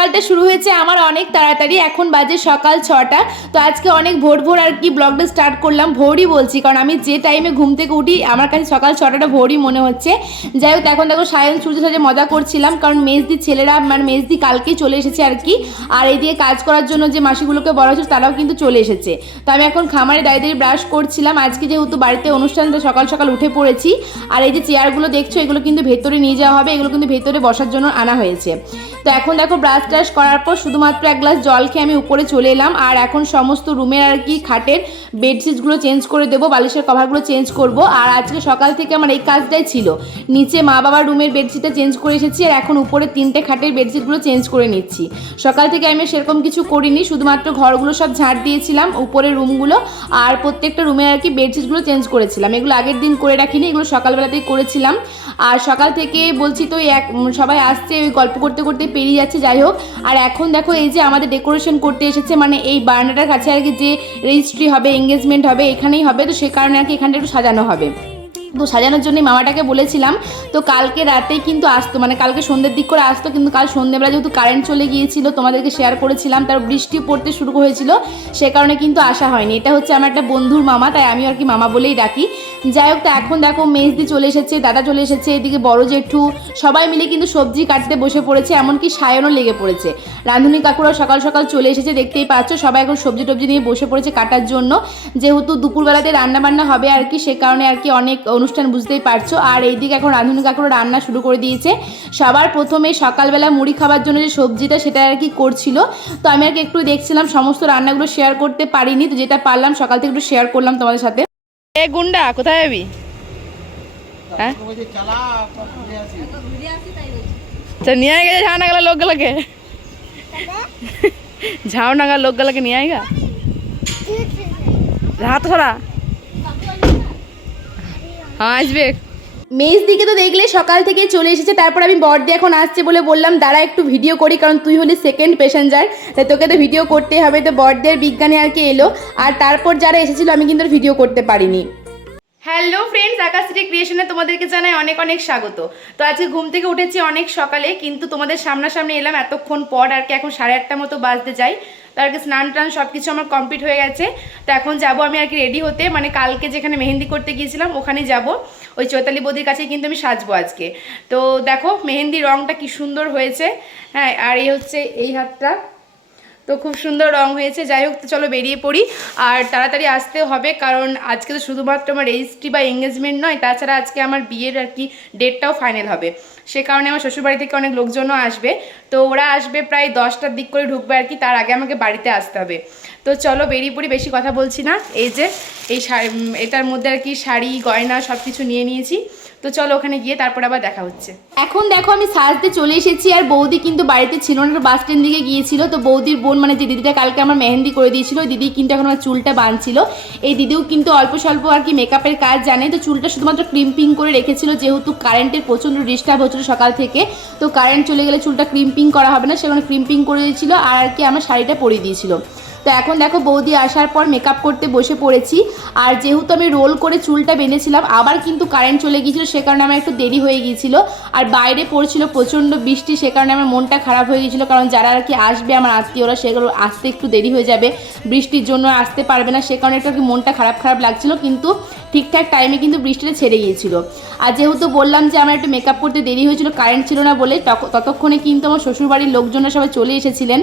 সকালটা শুরু হয়েছে আমার অনেক তাড়াতাড়ি। এখন বাজে সকাল 6টা। তো আজকে অনেক ভোর ভোর আর কি ব্লগটা স্টার্ট করলাম। ভোরই বলছি কারণ আমি যে টাইমে ঘুম থেকে উঠি আমার কাছে সকাল 6টাটা ভোরই মনে হচ্ছে। যাই হোক, এখন দেখো সায়ন সূর্য সাজে মজা করছিলাম কারণ মেজদি ছেলেরা মানে মেজদি কালকেই চলে এসেছে আর কি। আর এইদিকে কাজ করার জন্য যে মাসিগুলোকে বলা হয়েছিল তারাও কিন্তু চলে এসেছে। তো আমি এখন খামারে দাঁড়িয়ে ব্রাশ করছিলাম। আজকে যেহেতু বাড়িতে অনুষ্ঠানটা সকাল সকাল উঠে পড়েছি। আর এই যে চেয়ারগুলো দেখছো এগুলো কিন্তু ভেতরে নিয়ে যাওয়া হবে, এগুলো কিন্তু ভেতরে বসার জন্য আনা হয়েছে। তো এখন দেখো ব্রাশ ট্রাশ করার পর শুধুমাত্র এক গ্লাস জল খেয়ে আমি উপরে চলে এলাম। আর এখন সমস্ত রুমের আর কি খাটের বেডশিটগুলো চেঞ্জ করে দেবো, বালিশের কভারগুলো চেঞ্জ করব। আর আজকে সকাল থেকে আমার এই কাজটাই ছিল। নিচে মা বাবার রুমের বেডশিটটা চেঞ্জ করে এসেছি আর এখন উপরে 3টে খাটের বেডশিটগুলো চেঞ্জ করে নিচ্ছি। সকাল থেকে আমি সেরকম কিছু করিনি, শুধুমাত্র ঘরগুলো সব ঝাড় দিয়েছিলাম, উপরের রুমগুলো আর প্রত্যেকটা রুমের আর কি বেডশিটগুলো চেঞ্জ করেছিলাম। এগুলো আগের দিন করে রাখিনি, এগুলো সকালবেলাতেই করেছিলাম। আর সকাল থেকে বলছি তো সবাই আসছে, ওই গল্প করতে করতে পেরিয়ে যাচ্ছে। যাই হোক, আর এখন দেখো এই যে আমাদের ডেকোরেশন করতে এসেছে, মানে এই বারান্দাটার কাছে আর কি যে রেজিস্ট্রি হবে, এঙ্গেজমেন্ট হবে এখানেই হবে। তো সে কারণে আর কি এখানটা একটু সাজানো হবে। তো সাজানোর জন্যই মামাটাকে বলেছিলাম। তো কালকে রাতেই কিন্তু আসতো, মানে কালকে সন্ধ্যের দিক করে আসতো, কিন্তু কাল সন্ধ্যেবেলা যেহেতু কারেন্ট চলে গিয়েছিল তোমাদেরকে শেয়ার করেছিলাম, তার বৃষ্টি পড়তে শুরু হয়েছিল, সে কারণে কিন্তু আসা হয়নি। এটা হচ্ছে আমার একটা বন্ধুর মামা, তাই আমি আর কি মামা বলেই ডাকি। যাই হোক, তো এখন দেখো মেজদি চলে এসেছে, দাদা চলে এসেছে, এদিকে বড় জেঠু সবাই মিলে কিন্তু সবজি কাটতে বসে পড়েছে, এমনকি সায়নও লেগে পড়েছে। রাঁধুনি কাকুরা সকাল সকাল চলে এসেছে, দেখতেই পাচ্ছ সবাই এখন সবজি টবজি নিয়ে বসে পড়েছে কাটার জন্য। যেহেতু দুপুরবেলাতে রান্না বান্না হবে আর কি, সে কারণে আর কি অনেক অনুষ্ঠান বুঝতেই পারছো। আর এইদিকে এখন রাঁধুনি কাকুরা রান্না শুরু করে দিয়েছে। সবার প্রথমে সকালবেলা মুড়ি খাবার জন্য যে সবজিটা সেটা আর কি করছিল। তো আমি আর কি একটু দেখছিলাম, সমস্ত রান্নাগুলো শেয়ার করতে পারিনি, তো যেটা পারলাম সকাল থেকে একটু শেয়ার করলাম তোমাদের সাথে। এ গুন্ডা কোথায় যাবি? হ্যাঁ নিয়ে আয় গেছে ঝাউনাগালা লোকগুলোকে, ঝাউনাগার লোকগুলোকে নিয়ে আয়গা হাত ধরা। হ্যাঁ আসবে। মেজ দিকে তো দেখলে সকাল থেকে চলে এসেছে। তারপর আমি বড়দি এখন আসছে বলে বললাম দাঁড়া একটু ভিডিও করি, কারণ তুই হলি সেকেন্ড প্যাসেঞ্জার, তাই তোকে তো ভিডিও করতে হবে। তো বড়দের বিজ্ঞানে আর কি এলো, আর তারপর যারা এসেছিল আমি কিন্তু ভিডিও করতে পারিনি। হ্যালো ফ্রেন্ডস, আকাশশ্রী ক্রিয়েশনে তোমাদেরকে জানাই অনেক অনেক স্বাগত। তো আজকে ঘুম থেকে উঠেছি অনেক সকালে, কিন্তু তোমাদের সামনাসামনি এলাম এতক্ষণ পর আর কি। এখন 8:30 মতো বাজতে যাই। তো আর কি স্নান টান সব কিছু আমার কমপ্লিট হয়ে গেছে। তো এখন যাবো আমি আর কি রেডি হতে, মানে কালকে যেখানে মেহেন্দি করতে গিয়েছিলাম ওখানে যাব। ওই চৈতালি বৌদির কাছে কিন্তু আমি সাজবো আজকে। তো দেখো মেহেন্দির রঙটা কি সুন্দর হয়েছে। হ্যাঁ, আর এই হচ্ছে এই হাতটা, তো খুব সুন্দর রং হয়েছে। যাই হোক, তো চলো বেরিয়ে পড়ি। আর তাড়াতাড়ি আসতেও হবে, কারণ আজকে তো শুধুমাত্র আমার রেজিস্ট্রি বা এঙ্গেজমেন্ট নয়, তাছাড়া আজকে আমার বিয়ের আর কি ডেটটাও ফাইনাল হবে। সে কারণে আমার শ্বশুরবাড়ি থেকে অনেক লোকজনও আসবে। তো ওরা আসবে প্রায় 10টার দিক করে ঢুকবে আর কি, তার আগে আমাকে বাড়িতে আসতে হবে। তো চলো বেরিয়ে পড়ি, বেশি কথা বলছি না। এই যে এই এটার মধ্যে আর কি শাড়ি গয়না সব কিছু নিয়ে নিয়েছি। তো চলো ওখানে গিয়ে তারপর আবার দেখা হচ্ছে। এখন দেখো আমি সাজতে চলে এসেছি, আর বৌদি কিন্তু বাড়িতে ছিল না, বাস স্ট্যান্ড দিকে গিয়েছিল। তো বৌদির বোন মানে যে দিদিটা কালকে আমার মেহেন্দি করে দিয়েছিল, ওই দিদি কিন্তু এখন আমার চুলটা বাঁধছিল। এই দিদিও কিন্তু অল্প স্বল্প আর কি মেকআপের কাজ জানে। তো চুলটা শুধুমাত্র ক্রিম্পিং করে রেখেছিল, যেহেতু কারেন্টের প্রচণ্ড ডিস্টার্ব হচ্ছিল সকাল থেকে। তো কারেন্ট চলে গেলে চুলটা ক্রিম্পিং করা হবে না, সেখানে ক্রিম্পিং করে দিয়েছিল আর কি আমার শাড়িটা পরিয়ে দিয়েছিল। তো এখন দেখো বৌদি আসার পর মেকআপ করতে বসে পড়েছি। আর যেহেতু আমি রোল করে চুলটা বেঁধেছিলাম, আবার কিন্তু কারেন্ট চলে গিয়েছিল, সে কারণে আমার একটু দেরি হয়ে গিয়েছিল। আর বাইরে পড়ছিল প্রচণ্ড বৃষ্টি, সে কারণে আমার মনটা খারাপ হয়ে গিয়েছিলো, কারণ যারা আর কি আসবে আমার আত্মীয়রা সেগুলো আসতে একটু দেরি হয়ে যাবে, বৃষ্টির জন্য আসতে পারবে না, সে কারণে একটু আর কি মনটা খারাপ খারাপ লাগছিল। কিন্তু ঠিকঠাক টাইমে কিন্তু বৃষ্টিটা ছেড়ে গিয়েছিল। আর যেহেতু বললাম যে আমার একটু মেকআপ করতে দেরি হয়েছিল কারেন্ট ছিল না বলে, ততক্ষণে কিন্তু আমার শ্বশুরবাড়ির লোকজনরা সবাই চলে এসেছিলেন।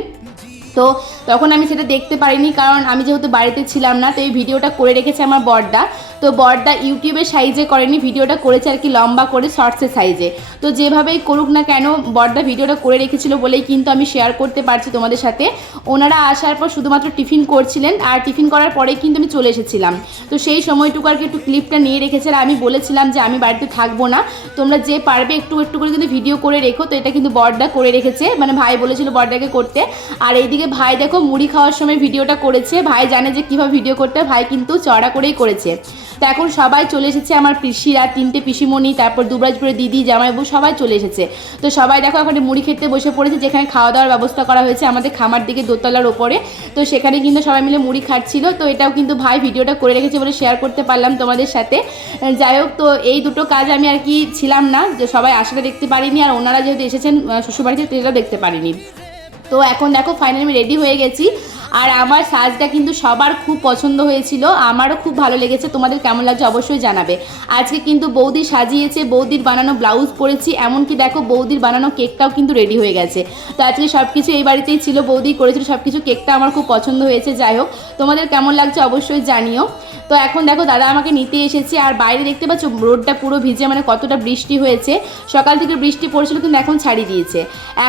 তো তখন আমি সেটা দেখতে পারিনি, কারণ আমি যেহেতু বাড়িতে ছিলাম না। তো এই ভিডিওটা করে রেখেছে আমার বড়দা। তো বড়দা ইউটিউবের সাইজে করেনি, ভিডিওটা করেছে আর কি লম্বা করে শর্টসের সাইজে। তো যেভাবেই করুক না কেন বড়দা ভিডিওটা করে রেখেছিল বলেই কিন্তু আমি শেয়ার করতে পারছি তোমাদের সাথে। ওনারা আসার পর শুধুমাত্র টিফিন করছিলেন, আর টিফিন করার পরেই কিন্তু আমি চলে এসেছিলাম। তো সেই সময়টুকু আর কি একটু ক্লিপটা নিয়ে রেখেছে। আর আমি বলেছিলাম যে আমি বাড়িতে থাকবো না, তোমরা যে পারবে একটু একটু করে কিন্তু ভিডিও করে রেখো। তো এটা কিন্তু বড়দা করে রেখেছে, মানে ভাই বলেছিল বড়দাকে করতে। আর এইদিকে ভাই দেখো মুড়ি খাওয়ার সময় ভিডিওটা করেছে, ভাই জানে যে কীভাবে ভিডিও করতে হয়, ভাই কিন্তু চড়া করেই করেছে। তো এখন সবাই চলে এসেছে, আমার পিসিরা 3টে পিসিমণি, তারপর দুবরাজপুরের দিদি জামাইবু সবাই চলে এসেছে। তো সবাই দেখো এখন মুড়ি খেতে বসে পড়েছে, যেখানে খাওয়া দাওয়ার ব্যবস্থা করা হয়েছে আমাদের খামার দিকে দোতলার ওপরে। তো সেখানে কিন্তু সবাই মিলে মুড়ি খাচ্ছিল। তো এটাও কিন্তু ভাই ভিডিওটা করে রেখেছে বলে শেয়ার করতে পারলাম তোমাদের সাথে। যাই হোক, তো এই দুটো কাজ আমি আর কি ছিলাম না, যে সবাই আসাটা দেখতে পারিনি, আর ওনারা যেহেতু এসেছেন শ্বশুরবাড়িতে সেটাও দেখতে পারিনি। তো এখন দেখো ফাইনালি আমি রেডি হয়ে গেছি। আর আমার সাজটা কিন্তু সবার খুব পছন্দ হয়েছিল, আমারও খুব ভালো লেগেছে। তোমাদের কেমন লাগছে অবশ্যই জানাবে। আজকে কিন্তু বৌদি সাজিয়েছে, বৌদির বানানো ব্লাউজ পরেছি, এমনকি দেখো বৌদির বানানো কেকটাও কিন্তু রেডি হয়ে গেছে। তো আজকে সব কিছু এই বাড়িতেই ছিল, বৌদি করেছিল সব কিছু। কেকটা আমার খুব পছন্দ হয়েছে। যাই হোক, তোমাদের কেমন লাগছে অবশ্যই জানিও। তো এখন দেখো দাদা আমাকে নিতে এসেছে, আর বাইরে দেখতে পাচ্ছ রোডটা পুরো ভিজে, মানে কতটা বৃষ্টি হয়েছে। সকাল থেকে বৃষ্টি পড়ছিল কিন্তু এখন ছাড়িয়ে দিয়েছে।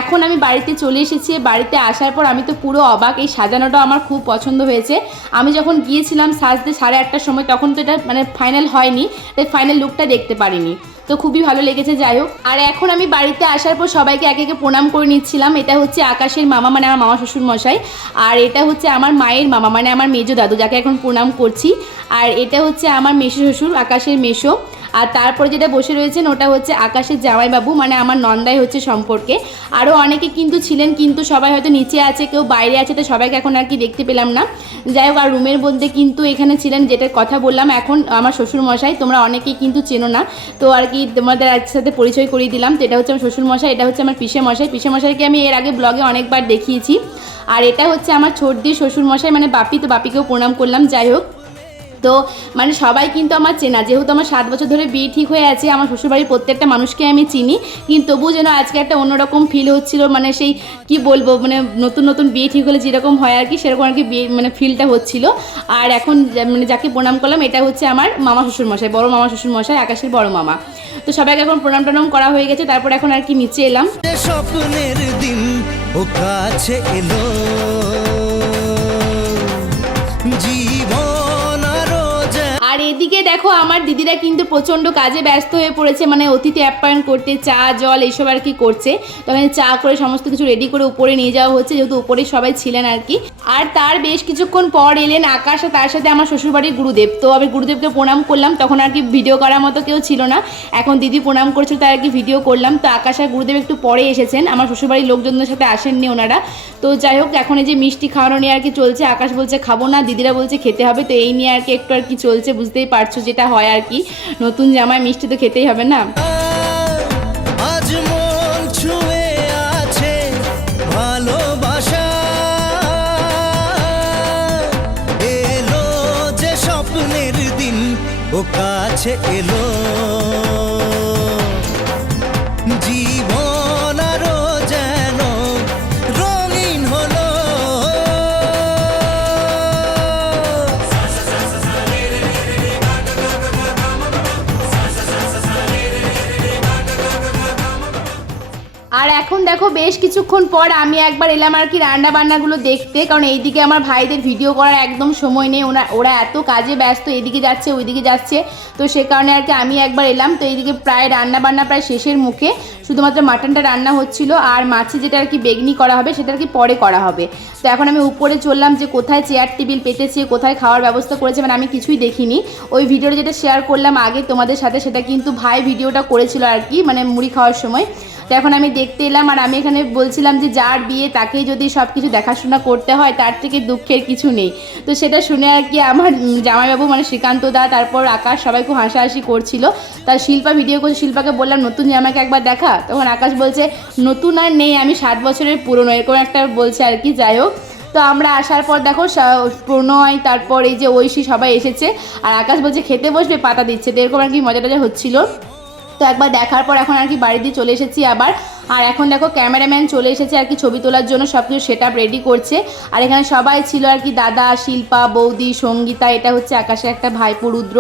এখন আমি বাড়িতে চলে এসেছি। বাড়িতে আসার পর আমি তো পুরো অবাক, এই সাজানোটা আমার খুব পছন্দ হয়েছে। আমি যখন গিয়েছিলাম সাজতে 8:30টার সময়, তখন তো এটা মানে ফাইনাল হয়নি, তাই ফাইনাল লুকটা দেখতে পারিনি। তো খুবই ভালো লেগেছে। যাই হোক, আর এখন আমি বাড়িতে আসার পর সবাইকে একে একে প্রণাম করে নিচ্ছিলাম। এটা হচ্ছে আকাশের মামা, মানে আমার মামা শ্বশুর মশাই। আর এটা হচ্ছে আমার মায়ের মামা, মানে আমার মেজো দাদু, যাকে এখন প্রণাম করছি। আর এটা হচ্ছে আমার মেসো শ্বশুর, আকাশের মেসো। আর তারপরে যেটা বসে রয়েছেন ওটা হচ্ছে আকাশের জামাইবাবু, মানে আমার নন্দাই হচ্ছে সম্পর্কে। আরও অনেকে কিন্তু ছিলেন, কিন্তু সবাই হয়তো নিচে আছে, কেউ বাইরে আছে, তো সবাইকে এখন আর কি দেখতে পেলাম না। যাই হোক, আর রুমের মধ্যে কিন্তু এখানে ছিলেন, যেটার কথা বললাম এখন আমার শ্বশুর মশাই। তোমরা অনেকেই কিন্তু চেনো না, তো আর কি তোমাদের একসাথে পরিচয় করিয়ে দিলাম। তো এটা হচ্ছে আমার শ্বশুর মশাই, এটা হচ্ছে আমার পিসে মশাই। পিসে মশাইকে আমি এর আগে ব্লগে অনেকবার দেখিয়েছি। আর এটা হচ্ছে আমার ছোটদির শ্বশুর মশাই, মানে বাপি। তো বাপিকেও প্রণাম করলাম। যাই হোক, তো মানে সবাই কিন্তু আমার চেনা, যেহেতু আমার 7 বছর ধরে বিয়ে ঠিক হয়ে আছে, আমার শ্বশুরবাড়ির প্রত্যেকটা মানুষকে আমি চিনি। কিন্তু তবুও যেন আজকে একটা অন্যরকম ফিল হচ্ছিল, মানে সেই কি বলবো, মানে নতুন নতুন বিয়ে ঠিক হলে যেরকম হয় আর কি, সেরকম আর কি বিয়ে মানে ফিলটা হচ্ছিল। আর এখন মানে যাকে প্রণাম করলাম এটা হচ্ছে আমার মামা শ্বশুরমশাই, বড় মামা শ্বশুরমশাই, আকাশের বড় মামা। তো সবাইকে এখন প্রণাম টনাম করা হয়ে গেছে। তারপর এখন আর কি নিচে এলাম। স্বপ্নের দিন ও কাছে এলো, জীবন আরো আর এদিকে দেখো আমার দিদিরা কিন্তু প্রচণ্ড কাজে ব্যস্ত হয়ে পড়েছে, মানে অতিথি আপ্যায়ন করতে, চা জল এইসব আর কি করছে। তখন চা করে সমস্ত কিছু রেডি করে উপরে নিয়ে যাওয়া হচ্ছে, যেহেতু উপরে সবাই ছিলেন আর কি। আর তার বেশ কিছুক্ষণ পর এলেন আকাশ, আর তার সাথে আমার শ্বশুরবাড়ির গুরুদেব। তো আমি গুরুদেবকে প্রণাম করলাম, তখন আর কি ভিডিও করার মতো কেউ ছিল না। এখন দিদি প্রণাম করছিল, তাই আর কি ভিডিও করলাম। তো আকাশ আর গুরুদেব একটু পরে এসেছেন, আমার শ্বশুরবাড়ির লোকজনদের সাথে আসেননি ওনারা। তো যাই হোক, এখন এই যে মিষ্টি খাওয়ানো নিয়ে আর কি চলছে। আকাশ বলছে খাবো না, দিদিরা বলছে খেতে হবে। তো এই নিয়ে আর কি একটু আর কি চলছে, বুঝতেই পারছো যেটা হয় আর কি, নতুন জামাই মিষ্টি তো খেতেই হবে না। আজ মন ছুঁয়ে আছে ভালোবাসা, এলো যে স্বপ্নের দিন ও কাছে এলো, জীবন আরো যেন রঙিন হলো। আর এখন দেখো বেশ কিছুক্ষণ পর আমি একবার এলাম আর কি রান্না বান্নাগুলো দেখতে, কারণ এইদিকে আমার ভাইদের ভিডিও করার একদম সময় নেই। ওরা এত কাজে ব্যস্ত, এদিকে যাচ্ছে ওইদিকে যাচ্ছে। তো সে কারণে আর কি আমি একবার এলাম। তো এইদিকে প্রায় রান্না বান্না প্রায় শেষের মুখে, শুধুমাত্র মাটনটা রান্না হচ্ছিল, আর মাছে যেটা আর কি বেগনি করা হবে সেটা আর কি পরে করা হবে। তো এখন আমি উপরে চললাম যে কোথায় চেয়ার টেবিল পেতেছে, কোথায় খাওয়ার ব্যবস্থা করেছে, মানে আমি কিছুই দেখিনি। ওই ভিডিওটা যেটা শেয়ার করলাম আগে তোমাদের সাথে, সেটা কিন্তু ভাই ভিডিওটা করেছিল আর কি, মানে মুড়ি খাওয়ার সময়। তো এখন আমি দেখতে এলাম, আর আমি এখানে বলছিলাম যে যার বিয়ে তাকেই যদি সব কিছু দেখাশোনা করতে হয়, তার থেকে দুঃখের কিছু নেই। তো সেটা শুনে আর কি আমার জামাইবাবু, মানে শ্রীকান্ত দা, তারপর আকাশ, সবাই খুব হাসাহাসি করছিল। তার শিল্পা ভিডিও করছে, শিল্পাকে বললাম নতুন জামাইকে একবার দেখা। তখন আকাশ বলছে নতুন আর নেই, আমি 7 বছরের পুরনো, এরকম একটা বলছে আর কি। যাই হোক, তো আমরা আসার পর দেখো প্রণয়, তারপর এই যে ঐশী, সবাই এসেছে। আর আকাশ বলছে খেতে বসবে, পাতা দিচ্ছে। তো এরকম আর কি মজা টজা হচ্ছিল। তো একবার দেখার পর এখন আর কি বাড়ি দিয়ে চলে এসেছি আবার। আর এখন দেখো ক্যামেরাম্যান চলে এসেছে আর কি ছবি তোলার জন্য, সব কিছু সেট আপ রেডি করছে। আর এখানে সবাই ছিল আর কি, দাদা, শিল্পা, বৌদি, সঙ্গীতা, এটা হচ্ছে আকাশের একটা ভাইপো রুদ্র,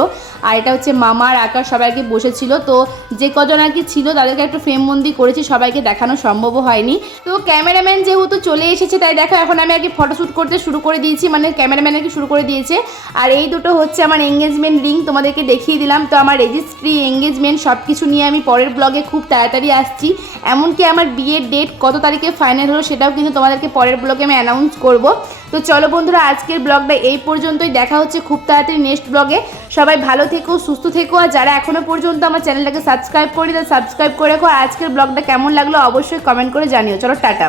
আর এটা হচ্ছে মামার আকাশ, সবাই আর কি বসেছিল। তো যে কজন আর কি ছিল তাদেরকে একটু ফ্রেমবন্দি করেছি, সবাইকে দেখানো সম্ভবও হয়নি। তো ক্যামেরাম্যান যেহেতু চলে এসেছে, তাই দেখো এখন আমি আর কি ফটোশ্যুট করতে শুরু করে দিয়েছি, মানে ক্যামেরাম্যান আর কি শুরু করে দিয়েছে। আর এই দুটো হচ্ছে আমার এঙ্গেজমেন্ট রিং, তোমাদেরকে দেখিয়ে দিলাম। তো আমার রেজিস্ট্রি, এঙ্গেজমেন্ট সব কিছু নিয়ে আমি পরের ব্লগে খুব তাড়াতাড়ি আসছি। এমনকি আমার বিয়ের ডেট কত তারিখে ফাইনাল হলো সেটাও কিন্তু তোমাদেরকে পরের ব্লগে আমি অ্যানাউন্স করব। তো চলো বন্ধুরা, আজকের ব্লগটা এই পর্যন্তই, দেখা হচ্ছে খুব তাড়াতাড়ি নেক্সট ব্লগে। সবাই ভালো থেকো, সুস্থ থেকো, আর যারা এখনও পর্যন্ত আমার চ্যানেলটাকে সাবস্ক্রাইব করি, তারা সাবস্ক্রাইব করে রাখো। আর আজকের ব্লগটা কেমন লাগলো অবশ্যই কমেন্ট করে জানিও। চলো টাটা।